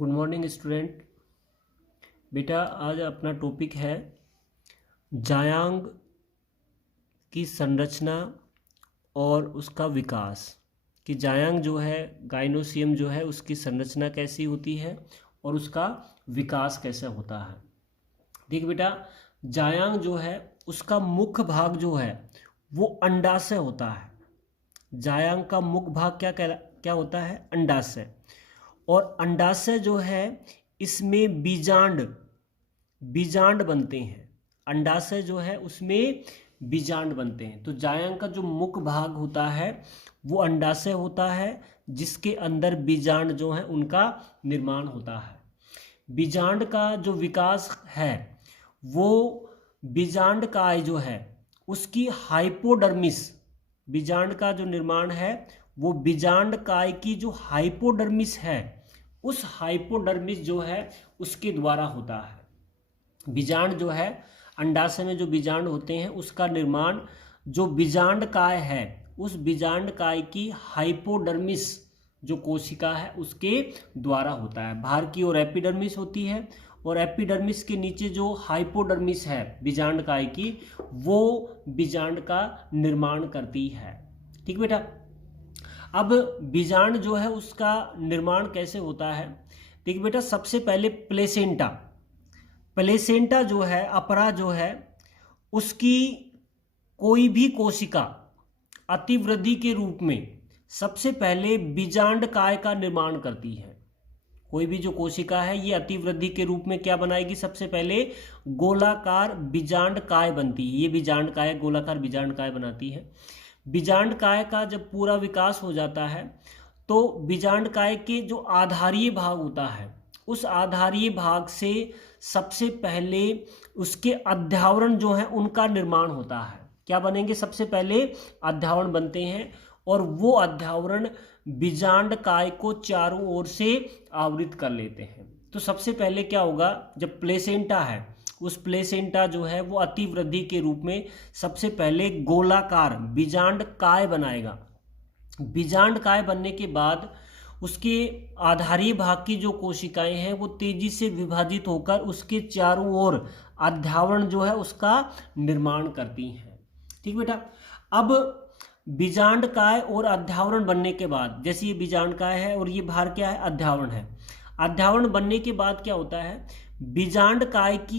Good morning student. बेटा आज अपना टॉपिक है जायांग की संरचना और उसका विकास। कि जायांग जो है, गाइनोसियम जो है, उसकी संरचना कैसी होती है और उसका विकास कैसे होता है। देख बेटा, जायांग जो है उसका मुख्य भाग जो है वो अंडाशय होता है। जायांग का मुख्य भाग क्या होता है? अंडाशय। और अंडाशय जो है इसमें बीजांड बनते हैं। अंडाशय जो है उसमें बीजांड बनते हैं। तो जायांग का जो मुख्य भाग होता है वो अंडाशय होता है, जिसके अंदर बीजांड जो है उनका निर्माण होता है। बीजांड का जो विकास है वो बीजांड काय जो है उसकी हाइपोडर्मिस, बीजांड का जो निर्माण है वो बीजांड काय की जो हाइपोडर्मिस है उस हाइपोडर्मिस जो है उसके द्वारा होता है। बीजांड जो है, अंडाशय में जो बीजांड होते हैं उसका निर्माण जो बीजांड काय है उस बीजांड काय की हाइपोडर्मिस जो कोशिका है उसके द्वारा होता है। बाहर की ओर एपिडर्मिस होती है और एपिडर्मिस के नीचे जो हाइपोडर्मिस है बीजांड काय की, वो बीजांड का निर्माण करती है। ठीक बेटा। अब बीजांड जो है उसका निर्माण कैसे होता है? देखिए बेटा, सबसे पहले प्लेसेंटा जो है, अपरा जो है, उसकी कोई भी कोशिका अतिवृद्धि के रूप में सबसे पहले बीजांड काय का निर्माण करती है। कोई भी जो कोशिका है ये अतिवृद्धि के रूप में क्या बनाएगी? सबसे पहले गोलाकार बीजांड काय बनती है। ये बीजांड काय गोलाकार बीजांड काय बनाती है। बीजांड काय का जब पूरा विकास हो जाता है तो बीजांड काय के जो आधारीय भाग होता है उस आधारीय भाग से सबसे पहले उसके अध्यावरण जो है उनका निर्माण होता है। क्या बनेंगे? सबसे पहले अध्यावरण बनते हैं और वो अध्यावरण बीजांड काय को चारों ओर से आवृत कर लेते हैं। तो सबसे पहले क्या होगा? जब प्लेसेंटा है उस प्लेसेंटा जो है वो अतिवृद्धि के रूप में सबसे पहले गोलाकार बीजांड काय बनाएगा। बीजांड काय बनने के बाद उसके आधारीय भाग की जो कोशिकाएं हैं वो तेजी से विभाजित होकर उसके चारों ओर अध्यावरण जो है उसका निर्माण करती हैं। ठीक बेटा। अब बीजांड काय और अध्यावरण बनने के बाद, जैसे ये बीजांड काय है और ये बाहर क्या है? अध्यावरण है। अध्यावरण बनने के बाद क्या होता है? बीजांड काय की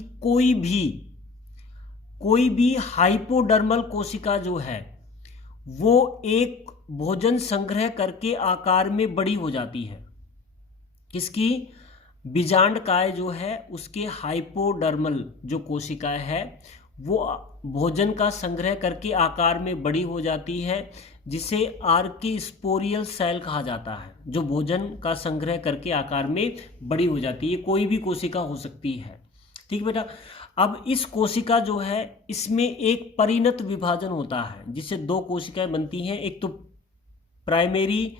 कोई भी हाइपोडर्मल कोशिका जो है वो एक भोजन संग्रह करके आकार में बड़ी हो जाती है। किसकी? बीजांड काय जो है उसके हाइपोडर्मल जो कोशिका है वो भोजन का संग्रह करके आकार में बड़ी हो जाती है, जिसे आर्किस्पोरियल सेल कहा जाता है। जो भोजन का संग्रह करके आकार में बड़ी हो जाती है, कोई भी कोशिका हो सकती है। ठीक बेटा। अब इस कोशिका जो है इसमें एक परिणत विभाजन होता है जिससे दो कोशिकाएं बनती हैं। एक तो प्राइमरी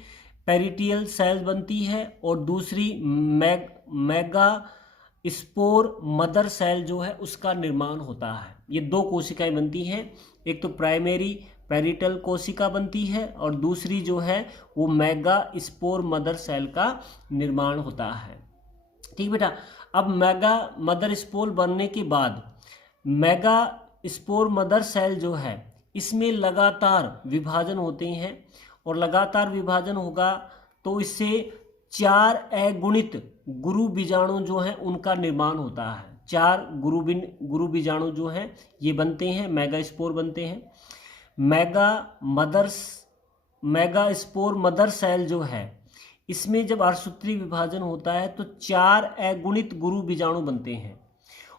पेरिटियल सेल बनती है और दूसरी मेगा स्पोर मदर सेल जो है उसका निर्माण होता है। ये दो कोशिकाएं बनती हैं। एक तो प्राइमरी पेरिटल कोशिका बनती है और दूसरी जो है वो मेगा स्पोर मदर सेल का निर्माण होता है। ठीक बेटा। अब मेगा मदर स्पोर बनने के बाद मेगा स्पोर मदर सेल जो है इसमें लगातार विभाजन होते हैं और लगातार विभाजन होगा तो इससे 4 अगुणित गुरु बीजाणु जो हैं उनका निर्माण होता है। 4 गुरु बीजाणु जो हैं ये बनते हैं, मेगा स्पोर बनते हैं। मेगा स्पोर मदर सेल जो है इसमें जब अर्धसूत्री विभाजन होता है तो 4 अगुणित गुरु बीजाणु बनते हैं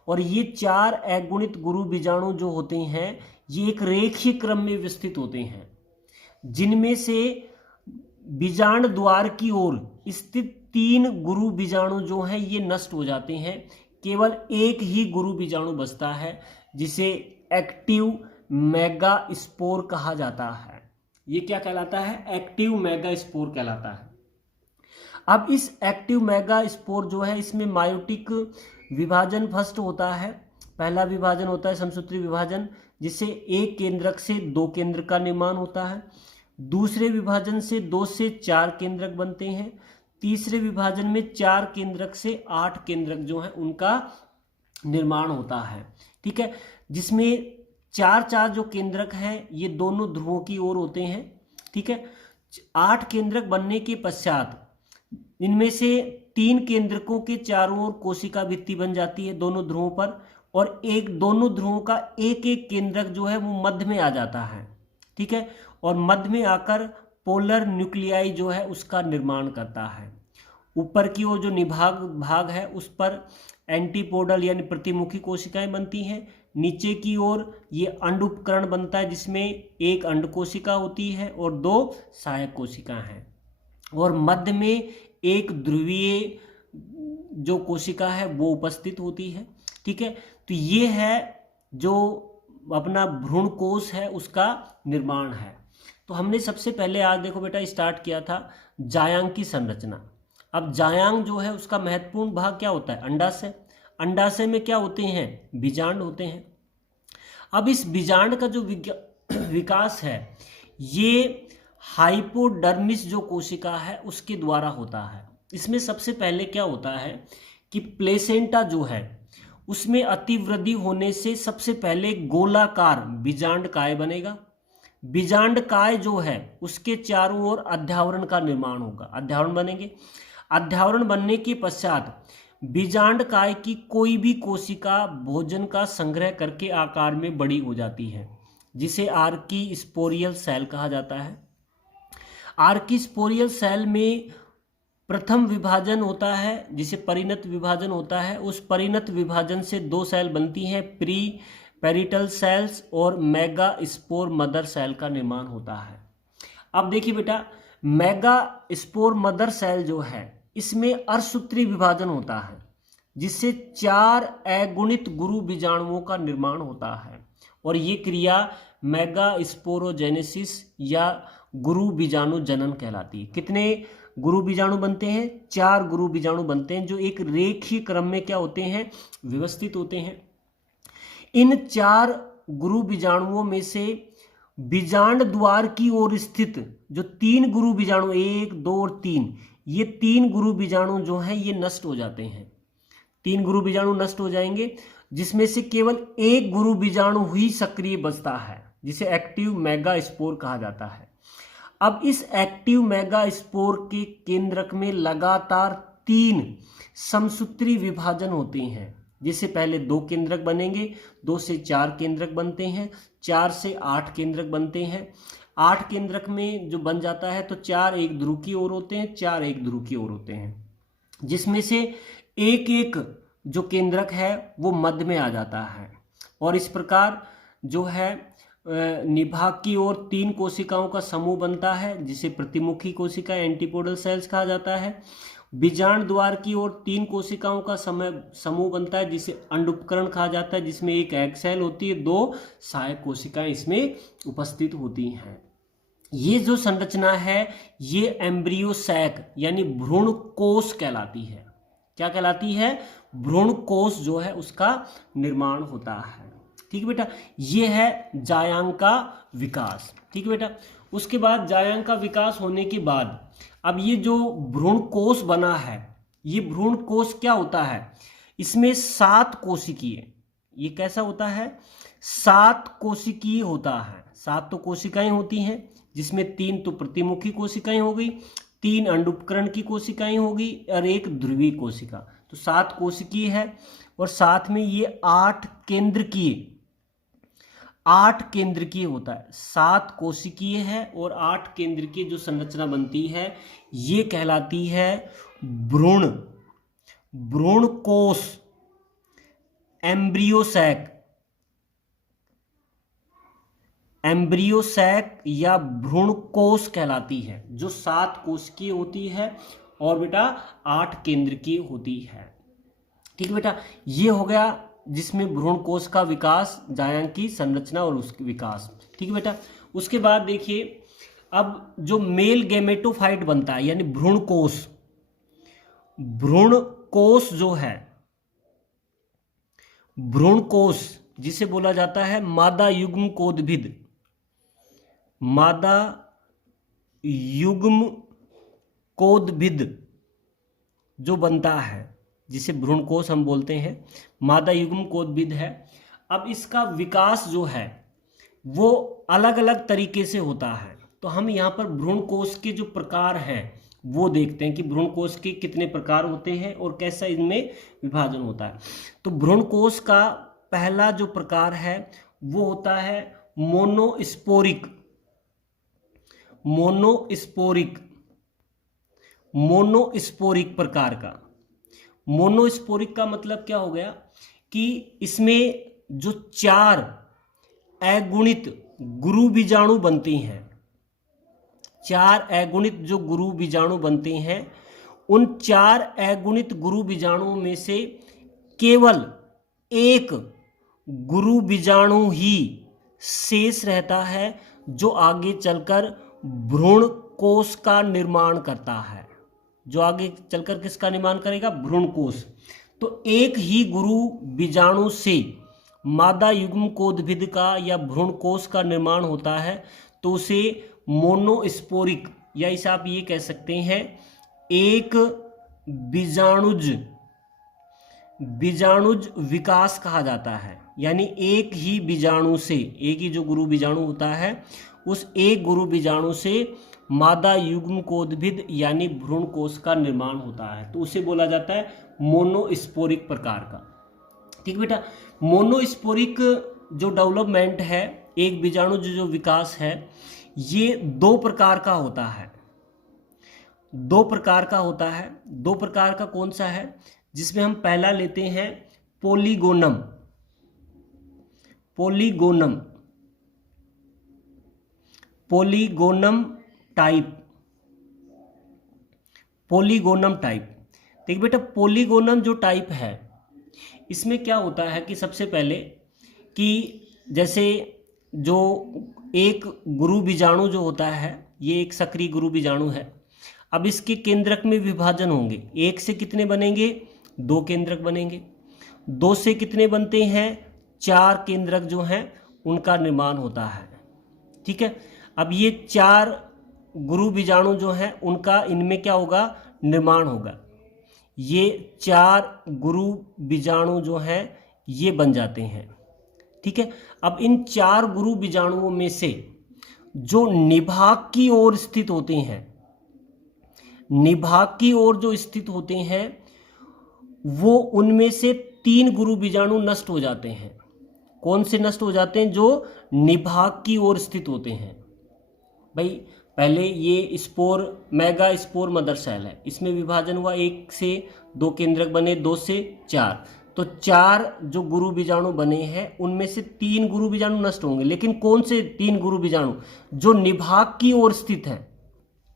और ये 4 अगुणित गुरु बीजाणु जो होते हैं ये एक रेखीय क्रम में व्यवस्थित होते हैं, जिनमें से बीजांड द्वार की ओर स्थित 3 गुरु बीजाणु जो हैं ये नष्ट हो जाते हैं। केवल एक ही गुरु बीजाणु बचता है जिसे एक्टिव मेगा स्पोर कहा जाता है। ये क्या कहलाता है? एक्टिव मेगा स्पोर कहलाता है। अब इस एक्टिव मेगा स्पोर जो है इसमें मायोटिक विभाजन फर्स्ट होता है। पहला विभाजन होता है समसूत्री विभाजन, जिससे एक केंद्रक से 2 केंद्रक का निर्माण होता है। दूसरे विभाजन से 2 से 4 केंद्रक बनते हैं। तीसरे विभाजन में 4 केंद्रक से 8 केंद्रक जो है उनका निर्माण होता है। ठीक है, जिसमें 4 जो केंद्रक हैं ये दोनों ध्रुवों की ओर होते हैं। ठीक है, 8 केंद्रक बनने के पश्चात इनमें से 3 केंद्रकों के चारों ओर कोशिका भित्ति बन जाती है दोनों ध्रुवों पर, और दोनों ध्रुवों का एक एक केंद्रक जो है वो मध्य में आ जाता है। ठीक है, और मध्य में आकर पोलर न्यूक्लियाई जो है उसका निर्माण करता है। ऊपर की ओर जो निभाग भाग है उस पर एंटीपोडल यानी प्रतिमुखी कोशिकाएं बनती हैं। नीचे की ओर ये अंड उपकरण बनता है जिसमें एक अंड कोशिका होती है और 2 सहायक कोशिका हैं, और मध्य में एक ध्रुवीय जो कोशिका है वो उपस्थित होती है। ठीक है, तो ये है जो अपना भ्रूण कोश है उसका निर्माण है। तो हमने सबसे पहले आज देखो बेटा स्टार्ट किया था जायांग की संरचना। अब जायांग जो है उसका महत्वपूर्ण भाग क्या होता है? अंडाशय। अंडाशय में क्या होते हैं? बीजांड होते हैं। अब इस बीजांड का जो विकास है ये हाइपोडर्मिस जो कोशिका है उसके द्वारा होता है। इसमें सबसे पहले क्या होता है कि प्लेसेंटा जो है उसमें अतिवृद्धि होने से सबसे पहले गोलाकार बीजांड काय बनेगा। बीजांड काय जो है उसके चारों ओर अध्यावरण का निर्माण होगा, अध्यावरण बनेंगे। अध्यावरण बनने के पश्चात बीजांड काय की कोई भी कोशिका भोजन का संग्रह करके आकार में बड़ी हो जाती है, जिसे आर्कीस्पोरियल सेल कहा जाता है। आर्कीस्पोरियल सेल में प्रथम विभाजन होता है जिसे परिणत विभाजन होता है। उस परिणत विभाजन से 2 सेल बनती हैं, प्री पेरिटल सेल्स और मेगा स्पोर मदर सेल का निर्माण होता है। अब देखिए बेटा, मेगा स्पोर मदर सेल जो है इसमें अर्धसूत्री विभाजन होता है जिससे 4 अगुणित गुरु बीजाणुओं का निर्माण होता है, और ये क्रिया मेगा स्पोरोजेनेसिस या गुरु बीजाणु जनन कहलाती है। कितने गुरु बीजाणु बनते हैं? 4 गुरु बीजाणु बनते हैं जो एक रेखीय क्रम में क्या होते हैं? व्यवस्थित होते हैं। इन 4 गुरु बीजाणुओं में से बीजांड द्वार की ओर स्थित जो 3 गुरु बीजाणु 1, 2 और 3, ये 3 गुरु बीजाणु जो हैं ये नष्ट हो जाते हैं। 3 गुरु बीजाणु नष्ट हो जाएंगे जिसमें से केवल 1 गुरु बीजाणु ही सक्रिय बचता है जिसे एक्टिव मेगा स्पोर कहा जाता है। अब इस एक्टिव मेगा स्पोर के केंद्रक में लगातार 3 समसूत्री विभाजन होते हैं, जिससे पहले 2 केंद्रक बनेंगे, 2 से 4 केंद्रक बनते हैं, 4 से 8 केंद्रक बनते हैं। 8 केंद्रक में जो बन जाता है तो 4 एक ध्रुव की ओर होते हैं, 4 एक ध्रुव की ओर होते हैं, जिसमें से एक एक जो केंद्रक है वो मध्य में आ जाता है। और इस प्रकार जो है निभाग की ओर 3 कोशिकाओं का समूह बनता है जिसे प्रतिमुखी कोशिका एंटीपोडल सेल्स कहा जाता है। बीजांड द्वार की ओर 3 कोशिकाओं का समूह बनता है जिसे अंड उपकरण कहा जाता है, जिसमें एक एग सेल होती है, 2 सहायक कोशिकाएं इसमें उपस्थित होती हैं। ये जो संरचना है ये एम्ब्रियो सैक यानी भ्रूण कोश कहलाती है। क्या कहलाती है? भ्रूण कोश जो है उसका निर्माण होता है। ठीक है बेटा, ये है जायांग का विकास। ठीक है बेटा, उसके बाद जायांग का विकास होने के बाद अब ये जो भ्रूण कोश बना है ये भ्रूण कोश क्या होता है? इसमें 7 कोशिकीय, ये कैसा होता है? 7 कोशिकीय होता है। 7 तो कोशिकाएं होती हैं जिसमें 3 तो प्रतिमुखी कोशिकाएं हो गई, 3 अंड उपकरण की कोशिकाएं होगी और 1 ध्रुवीय कोशिका, तो 7 कोशिकीय है। और साथ में ये 8 केंद्रकीय होता है। 7 कोशिकीय है और 8 केंद्रकीय जो संरचना बनती है ये कहलाती है भ्रूण कोश एम्ब्रियोसैक या भ्रूण कोश कहलाती है, जो 7 कोशिकीय होती है और बेटा 8 केंद्रकीय होती है। ठीक है बेटा, ये हो गया जिसमें भ्रूण कोश का विकास, जायांग की संरचना और उसका विकास। ठीक है बेटा, उसके बाद देखिए अब जो मेल गैमेटोफाइट बनता है यानी भ्रूण कोश जो है, भ्रूण कोश जिसे बोला जाता है मादा युग्म कोदभिद जो बनता है, जिसे भ्रूणकोश हम बोलते हैं, मादा युग्म कोदबिद है। अब इसका विकास जो है वो अलग अलग तरीके से होता है। तो हम यहाँ पर भ्रूणकोश के जो प्रकार हैं वो देखते हैं कि भ्रूणकोश के कितने प्रकार होते हैं और कैसा इनमें विभाजन होता है। तो भ्रूणकोश का पहला जो प्रकार है वो होता है मोनोस्पोरिक। मोनोस्पोरिक प्रकार का। मोनोस्पोरिक का मतलब क्या हो गया कि इसमें जो 4 अगुणित गुरु बीजाणु बनती हैं, 4 अगुणित जो गुरु बीजाणु बनते हैं, उन 4 अगुणित गुरु बीजाणुओं में से केवल एक गुरु बीजाणु ही शेष रहता है जो आगे चलकर भ्रूण कोश का निर्माण करता है। जो आगे चलकर किसका निर्माण करेगा? भ्रूण कोश। तो एक ही गुरु बीजाणु से मादा युग्म कोदभिद का या भ्रूण कोश का निर्माण होता है, तो उसे मोनोस्पोरिक या इसे आप ये कह सकते हैं एक बीजाणुज विकास कहा जाता है। यानी एक ही बीजाणु से, एक ही जो गुरु बीजाणु होता है उस एक गुरु बीजाणु से मादा युग्म कोदभिद यानी भ्रूण कोश का निर्माण होता है, तो उसे बोला जाता है मोनोस्पोरिक प्रकार का। ठीक बेटा, मोनोस्पोरिक जो डेवलपमेंट है, एक बीजाणु जो विकास है, ये 2 प्रकार का होता है। 2 प्रकार का होता है। 2 प्रकार का कौन सा है? जिसमें हम पहला लेते हैं पोलीगोनम टाइप। देखिए बेटा, पोलीगोनम जो टाइप है इसमें क्या होता है कि सबसे पहले कि जैसे जो एक गुरु बीजाणु जो होता है, ये एक सक्रिय गुरु बीजाणु है। अब इसके केंद्रक में विभाजन होंगे। 1 से कितने बनेंगे? 2 केंद्रक बनेंगे। 2 से कितने बनते हैं? 4 केंद्रक जो हैं उनका निर्माण होता है। ठीक है, अब ये 4 गुरु बीजाणु जो हैं उनका इनमें क्या होगा? निर्माण होगा। ये 4 गुरु बीजाणु जो हैं ये बन जाते हैं। ठीक है, अब इन 4 गुरु बीजाणुओं में से जो निभाग की ओर स्थित होते हैं, निभाग की ओर जो स्थित होते हैं, वो उनमें से 3 गुरु बीजाणु नष्ट हो जाते हैं। कौन से नष्ट हो जाते हैं? जो निभाग की ओर स्थित होते हैं। भाई पहले ये spore, megaspore mother cell है, इसमें विभाजन हुआ, 1 से 2 केंद्रक बने, 2 से 4, तो 4 जो गुरु बीजाणु बने हैं उनमें से 3 गुरु बीजाणु नष्ट होंगे। लेकिन कौन से 3 गुरु बीजाणु? जो निभाग की ओर स्थित है।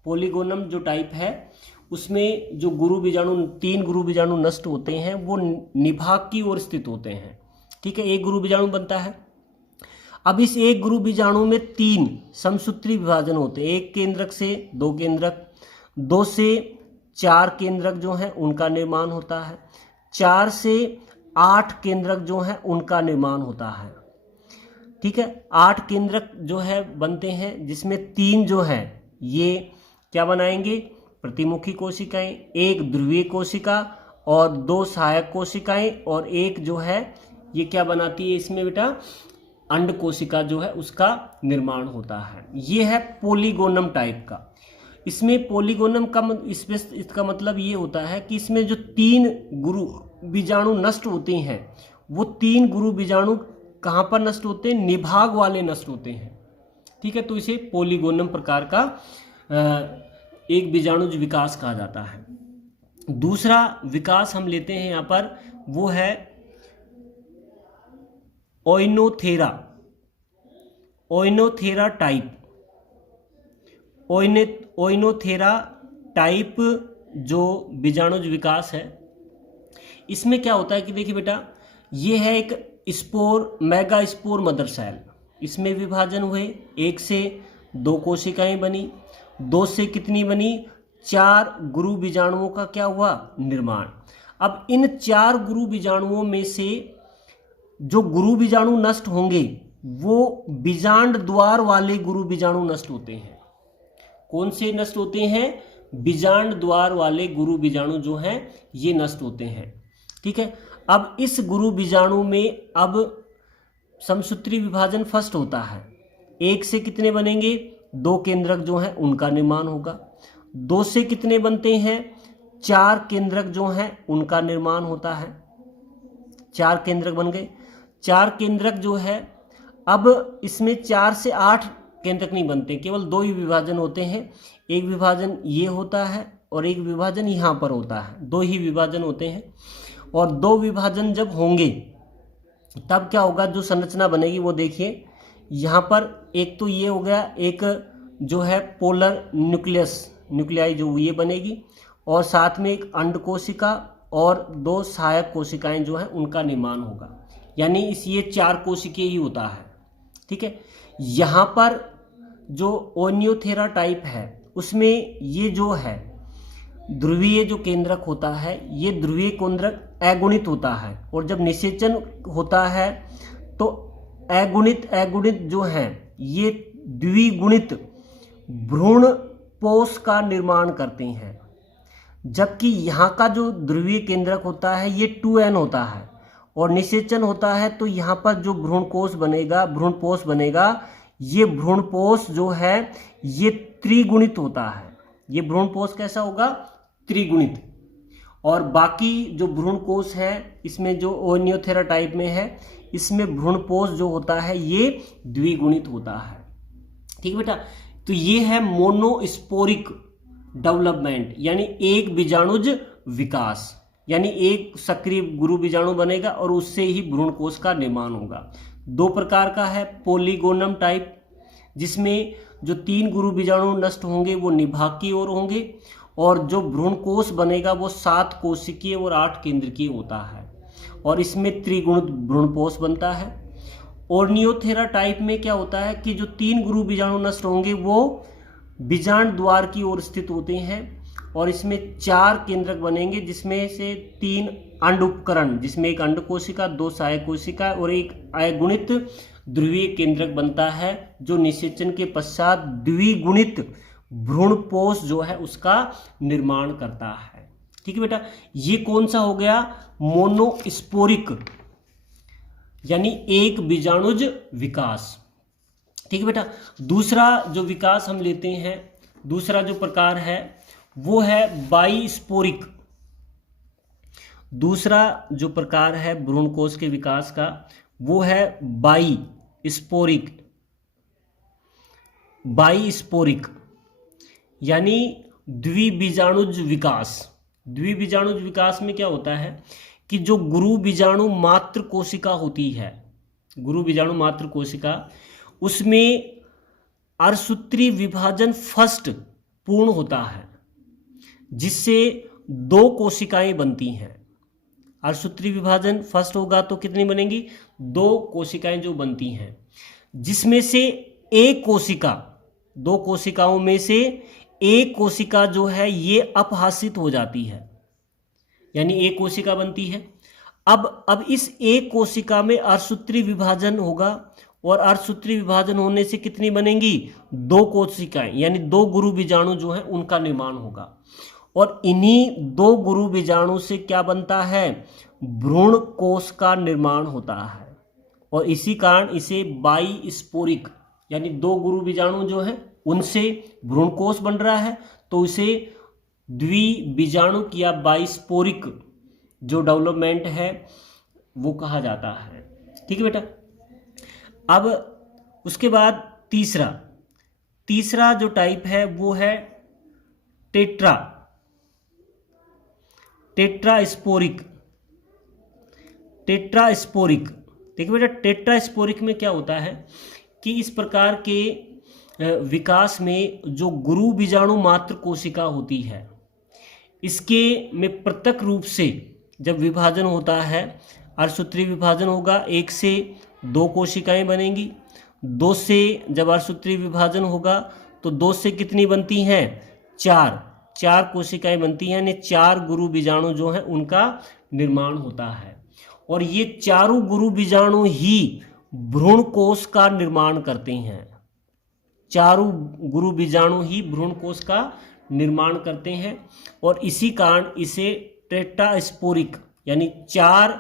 पोलीगोनम जो टाइप है उसमें जो गुरु बीजाणु 3 गुरु बीजाणु नष्ट होते हैं वो निभाग की ओर स्थित होते हैं। ठीक है, एक गुरु बीजाणु बनता है। अब इस एक गुरु बीजाणु में 3 समसूत्री विभाजन होते हैं। 1 केंद्रक से 2 केंद्रक, 2 से 4 केंद्रक जो हैं उनका निर्माण होता है, 4 से 8 केंद्रक जो हैं उनका निर्माण होता है। ठीक है, 8 केंद्रक जो है बनते हैं, जिसमें 3 जो हैं ये क्या बनाएंगे? प्रतिमुखी कोशिकाएं, 1 ध्रुवीय कोशिका और 2 सहायक कोशिकाएं, और 1 जो है ये क्या बनाती है इसमें बेटा? अंड कोशिका जो है उसका निर्माण होता है। ये है पोलीगोनम टाइप का। इसमें पोलीगोनम का इसका मतलब ये होता है कि इसमें जो 3 गुरु बीजाणु नष्ट होते हैं वो 3 गुरु बीजाणु कहाँ पर नष्ट होते हैं? निभाग वाले नष्ट होते हैं। ठीक है, तो इसे पोलीगोनम प्रकार का एक बीजाणुज विकास कहा जाता है। दूसरा विकास हम लेते हैं यहाँ पर, वो है ओइनोथेरा टाइप। ओइनोथेरा टाइप जो बीजाणुज विकास है, इसमें क्या होता है कि देखिए बेटा, ये है एक spore, megaspore mother cell. इसमें विभाजन हुए, 1 से 2 कोशिकाएं बनी, 2 से कितनी बनी? 4 गुरु बीजाणुओं का क्या हुआ? निर्माण। अब इन 4 गुरु बीजाणुओं में से जो गुरु बीजाणु नष्ट होंगे वो बीजांड द्वार वाले गुरु बीजाणु नष्ट होते हैं। कौन से नष्ट होते हैं? बीजांड द्वार वाले गुरु बीजाणु जो हैं ये नष्ट होते हैं। ठीक है, अब इस गुरु बीजाणु में अब समसूत्री विभाजन फर्स्ट होता है। एक से कितने बनेंगे, 2 केंद्रक जो हैं उनका निर्माण होगा। 2 से कितने बनते हैं, 4 केंद्रक जो हैं उनका निर्माण होता है। 4 केंद्रक बन गए। 4 केंद्रक जो है, अब इसमें 4 से 8 केंद्रक नहीं बनते, केवल 2 ही विभाजन होते हैं। एक विभाजन ये होता है और एक विभाजन यहाँ पर होता है। 2 ही विभाजन होते हैं। और 2 विभाजन जब होंगे तब क्या होगा, जो संरचना बनेगी वो देखिए। यहाँ पर एक तो ये हो गया, एक जो है पोलर न्यूक्लियाई जो ये बनेगी, और साथ में एक अंड कोशिका और 2 सहायक कोशिकाएं जो हैं उनका निर्माण होगा। यानी इस ये 4 कोशिकीय ही होता है। ठीक है, यहाँ पर जो ओनियोथेरा टाइप है उसमें ये जो है ध्रुवीय जो केंद्रक होता है, ये ध्रुवीय केंद्रक अगुणित होता है, और जब निषेचन होता है तो अगुणित जो है ये द्विगुणित भ्रूण पोष का निर्माण करते हैं। जबकि यहाँ का जो ध्रुवीय केंद्रक होता है ये 2n होता है, और निषेचन होता है तो यहाँ पर जो भ्रूणपोष बनेगा, ये भ्रूणपोष जो है ये त्रिगुणित होता है। ये भ्रूणपोष कैसा होगा, त्रिगुणित। और बाकी जो भ्रूणकोश है इसमें जो ओनियोथेरा टाइप में है, इसमें भ्रूणपोष जो होता है ये द्विगुणित होता है। ठीक है बेटा, तो ये है मोनोस्पोरिक डेवलपमेंट, यानी एक बीजाणुज विकास। यानी एक सक्रिय गुरु बीजाणु बनेगा और उससे ही भ्रूणकोश का निर्माण होगा। 2 प्रकार का है, पोलीगोनम टाइप, जिसमें जो 3 गुरु बीजाणु नष्ट होंगे वो निभाग की ओर होंगे, और जो भ्रूणकोश बनेगा वो 7 कोशिकीय और 8 केंद्रकीय होता है, और इसमें त्रिगुणित भ्रूणपोष बनता है। ओर्नियोथेरा टाइप में क्या होता है कि जो 3 गुरु बीजाणु नष्ट होंगे वो बीजांड द्वार की ओर स्थित होते हैं, और इसमें 4 केंद्रक बनेंगे, जिसमें से 3 अंड उपकरण, जिसमें एक अंड कोशिका, 2 सहायक कोशिका और एक अगुणित ध्रुवीय केंद्रक बनता है, जो निषेचन के पश्चात द्विगुणित भ्रूणपोष जो है उसका निर्माण करता है। ठीक है बेटा, ये कौन सा हो गया, मोनोस्पोरिक, यानी एक बीजाणुज विकास। ठीक है बेटा, दूसरा जो विकास हम लेते हैं, दूसरा जो प्रकार है वो है बाईस्पोरिक। दूसरा जो प्रकार है भ्रूणकोश के विकास का वो है बाईस्पोरिक, यानी द्विबीजाणुज विकास। द्विबीजाणुज विकास में क्या होता है कि जो गुरु बीजाणु मात्र कोशिका होती है, गुरु बीजाणु मात्र कोशिका, उसमें अर्धसूत्री विभाजन फर्स्ट पूर्ण होता है, जिससे 2 कोशिकाएं बनती हैं। अर्धसूत्री विभाजन फर्स्ट होगा तो कितनी बनेंगी, 2 कोशिकाएं जो बनती हैं, जिसमें से एक कोशिका, 2 कोशिकाओं में से एक कोशिका जो है ये अपहासित हो जाती है, यानी एक कोशिका बनती है। अब इस एक कोशिका में अर्धसूत्री विभाजन होगा, और अर्धसूत्री विभाजन होने से कितनी बनेंगी, 2 कोशिकाएं, यानी 2 गुरु बीजाणु जो है उनका निर्माण होगा। और इन्हीं 2 गुरु बीजाणु से क्या बनता है, भ्रूण कोश का निर्माण होता है, और इसी कारण इसे बाईस्पोरिक, यानी 2 गुरु बीजाणु जो है उनसे भ्रूणकोश बन रहा है, तो इसे द्विबीजाणुक या बाईस्पोरिक जो डेवलपमेंट है वो कहा जाता है। ठीक है बेटा, अब उसके बाद तीसरा जो टाइप है वो है टेट्रास्पोरिक। देखिए बेटा, टेट्रास्पोरिक में क्या होता है कि इस प्रकार के विकास में जो गुरु बीजाणु मात्र कोशिका होती है, इसके में प्रत्यक्ष रूप से जब विभाजन होता है, अर्धसूत्री विभाजन होगा, 1 से 2 कोशिकाएं बनेंगी। 2 से जब अर्धसूत्री विभाजन होगा तो 2 से कितनी बनती हैं, 4 कोशिकाएं बनती हैं, यानी 4 गुरु बीजाणु जो हैं उनका निर्माण होता है। और ये 4 गुरु बीजाणु ही भ्रूणकोश का निर्माण करते हैं। 4 गुरु बीजाणु ही भ्रूणकोश का निर्माण करते हैं और इसी कारण इसे टेट्रास्पोरिक यानी 4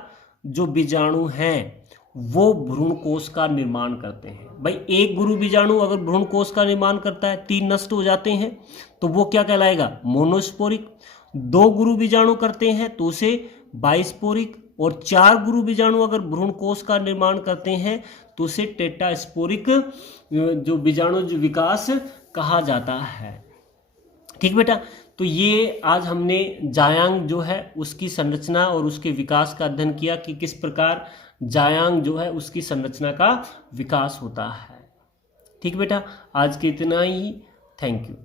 जो बीजाणु हैं वो भ्रूण कोश का निर्माण करते हैं। भाई एक गुरु बीजाणु अगर भ्रूण कोश का निर्माण करता है, 3 नष्ट हो जाते हैं तो वो क्या कहलाएगा? मोनोस्पोरिक। 2 गुरु बीजाणु करते हैं तो उसे बाइस्पोरिक, और 4 गुरु बीजाणु अगर भ्रूण कोश का निर्माण करते हैं तो उसे टेट्रास्पोरिक जो बीजाणु जो विकास कहा जाता है। ठीक बेटा, तो ये आज हमने जायांग जो है उसकी संरचना और उसके विकास का अध्ययन किया कि किस प्रकार जायांग जो है उसकी संरचना का विकास होता है। ठीक बेटा, आज के इतना ही। Thank you.